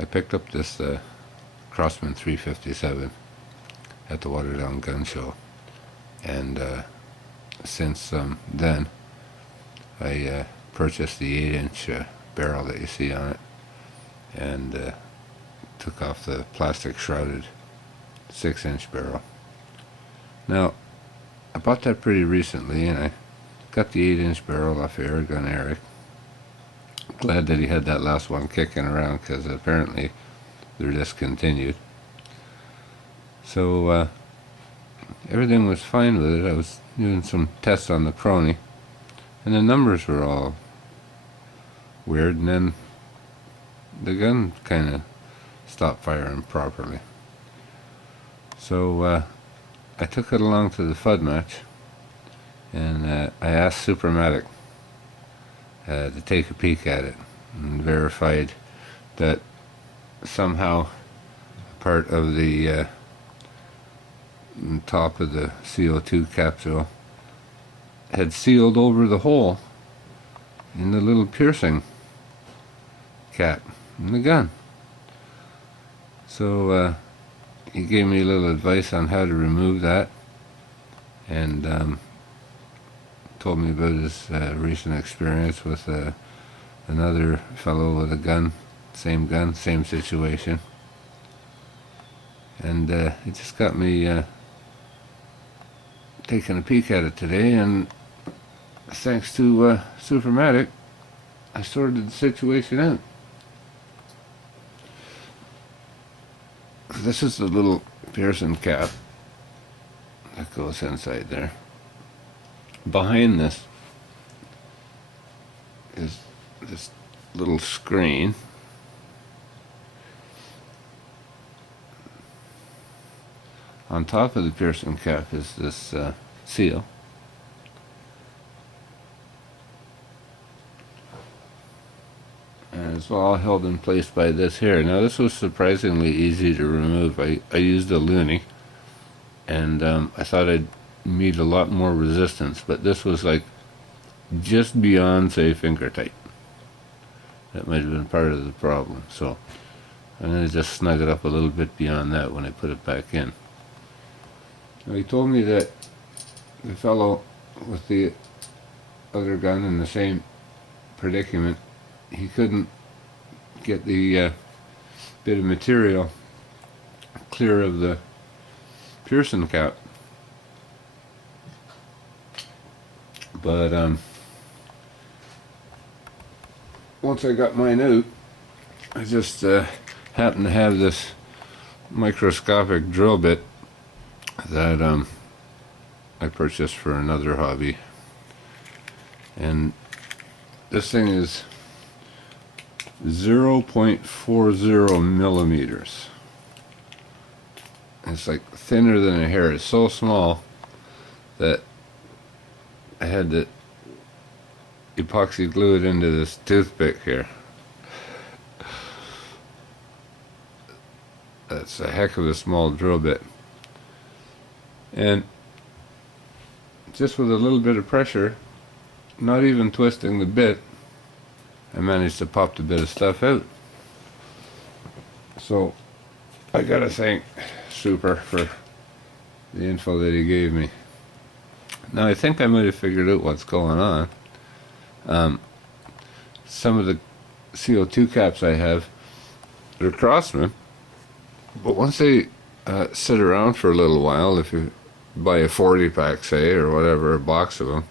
I picked up this Crosman 357 at the Waterdown Gun Show, and since then I purchased the 8-inch barrel that you see on it, and took off the plastic shrouded 6-inch barrel. Now, I bought that pretty recently, and I got the 8-inch barrel off of Airgun Eric. Glad that he had that last one kicking around, because apparently they're discontinued. So everything was fine with it. I was doing some tests on the Crony, and the numbers were all weird, and then the gun kind of stopped firing properly. So I took it along to the FUD match, and I asked Supermatic to take a peek at it, and verified that somehow part of the top of the CO2 capsule had sealed over the hole in the little piercing cap in the gun. So he gave me a little advice on how to remove that, and told me about his recent experience with another fellow with a gun, same situation. And it just got me taking a peek at it today, and thanks to Supermatic, I sorted the situation out. This is the little piercing cap that goes inside there. Behind this is this little screen. On top of the piercing cap is this seal. And it's all held in place by this here. Now, this was surprisingly easy to remove. I used a loonie, and I thought I'd meet a lot more resistance, but this was like just beyond, say, finger tight. That might have been part of the problem. So I'm going to just snug it up a little bit beyond that when I put it back in. Now, he told me that the fellow with the other gun in the same predicament, he couldn't get the bit of material clear of the piercing cap. But once I got mine out, I just happened to have this microscopic drill bit that I purchased for another hobby, and this thing is 0.40 millimeters. It's like thinner than a hair. It's so small that I had to epoxy glue it into this toothpick here. That's a heck of a small drill bit. And just with a little bit of pressure, not even twisting the bit, I managed to pop the bit of stuff out. So I gotta thank Super for the info that he gave me. Now, I think I might have figured out what's going on. Some of the CO2 caps I have, they're crosman, but once they sit around for a little while, if you buy a 40-pack, say, or whatever, a box of them,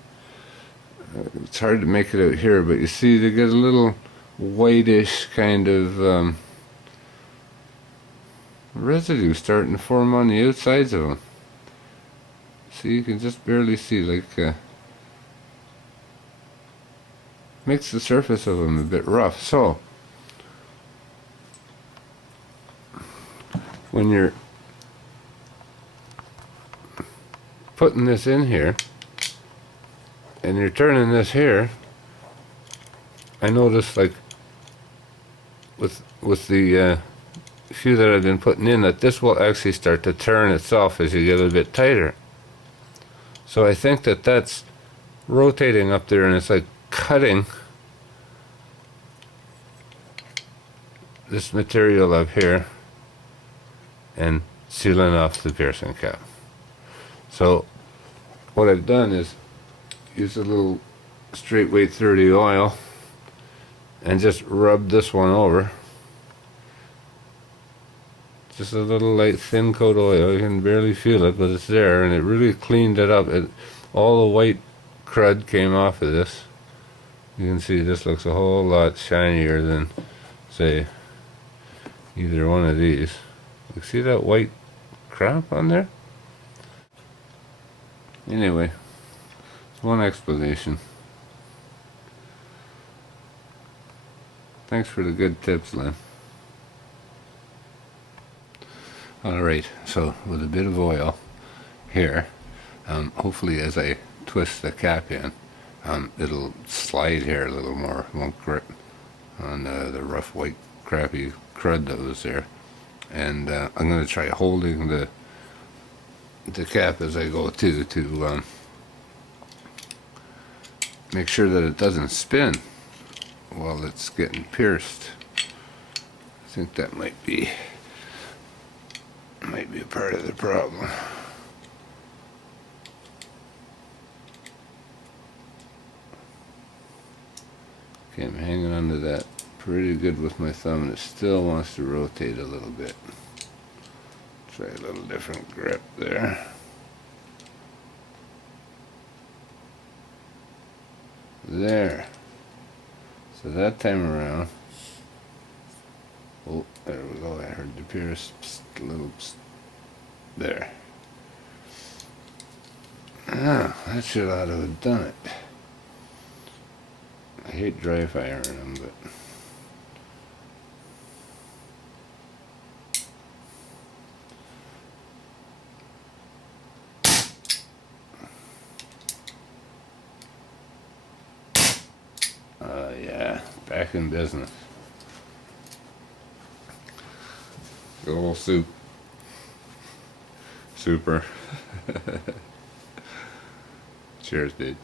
it's hard to make it out here, but you see they get a little whitish kind of residue starting to form on the outsides of them. See, you can just barely see, like, makes the surface of them a bit rough. So when you're putting this in here and you're turning this here, I noticed, like, with the few that I've been putting in, that this will actually start to turn itself as you get a bit tighter. So I think that that's rotating up there, and it's like cutting this material up here and sealing off the piercing cap. So what I've done is use a little straight weight 30 oil and just rub this one over. Just a little light thin coat oil. You can barely feel it, but it's there, and it really cleaned it up. All the white crud came off of this. You can see this looks a whole lot shinier than, say, either one of these. You see that white crap on there? Anyway, one explanation. Thanks for the good tips, Lynn. Alright, so with a bit of oil here, hopefully as I twist the cap in, it'll slide here a little more, it won't grip on the rough white crappy crud that was there. And I'm going to try holding the cap as I go too, to make sure that it doesn't spin while it's getting pierced. I think that might be a part of the problem. Okay, I'm hanging onto that pretty good with my thumb, and it still wants to rotate a little bit. Try a little different grip there. There. So that time around, oh, there we go. I heard the pierce, a little there. Ah, that should ought to have done it. I hate dry firing them, but yeah, back in business. Good old super. Cheers, dude.